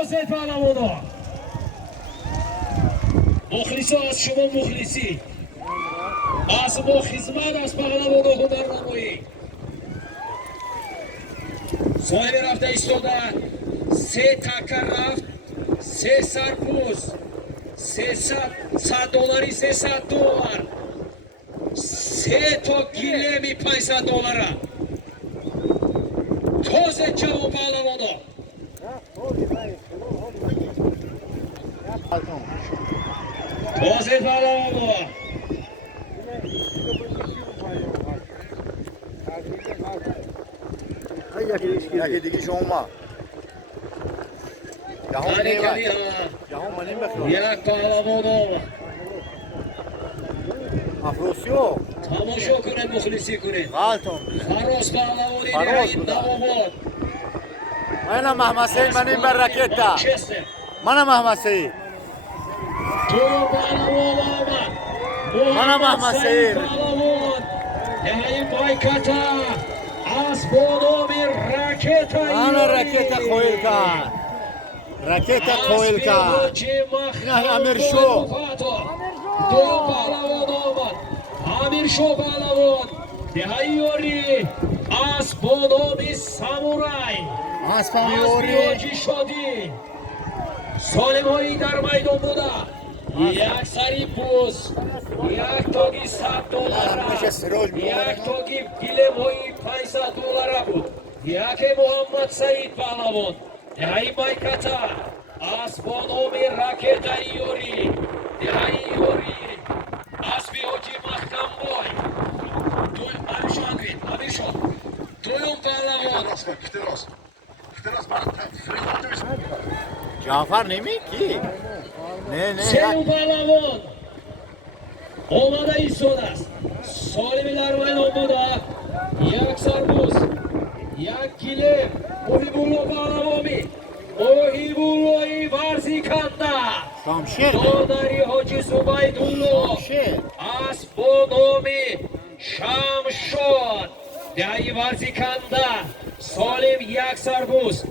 توزه پهلوانو مخلص از شما مخلصی از ما خدمت از پهلوانو هنرنمایی صاحب رفته ایستادن 3 تکر رفت 3 سرپوز 300 دلاری 300 دلار 3 تا گیلمی 500 دلاره توزه جواب پهلوانو توزه پهلوانو یکی دیگه شما یک پهلوانو افروسیو تماشا کنید مخلصی کنید غلطون فراز پهلوانی نهایی نواباد منم محمد سعید من این بر راکتا منم محمد سعید تو پهلوان آمد منم محمد سعید پهلوان نهایی بایکتا از بانامی راکتا من راکتا خویل کن راکتا خویل کن نه امیر شو تو پهلوان آمد امیر شو پهلوان نهایی یوری از بانامی سامورای از بیاجی شدی سالم هایی در میدان بوده یک سری پوز یک تاگی 100 دلار یک تاگی گیلم هایی 500 دلار بود یک محمد سعید پهلوان نهایی مایکتا از بانامی راکتا یوری نهایی یوری از بیاجی مختم بای امیر شد امیر شد دویم پهلوان جعفر نمیگی نه سیو پهلوان آمده ایستاد است سالمی در میدان بوده یک سربوز یک گیله اوهیبولو پهلوامی اوهیبولوی ورزی کنده شمشیر دادری حاجی زبیدولو از بانامی شمشاد دهی ورزی کنده سالم یک سربوز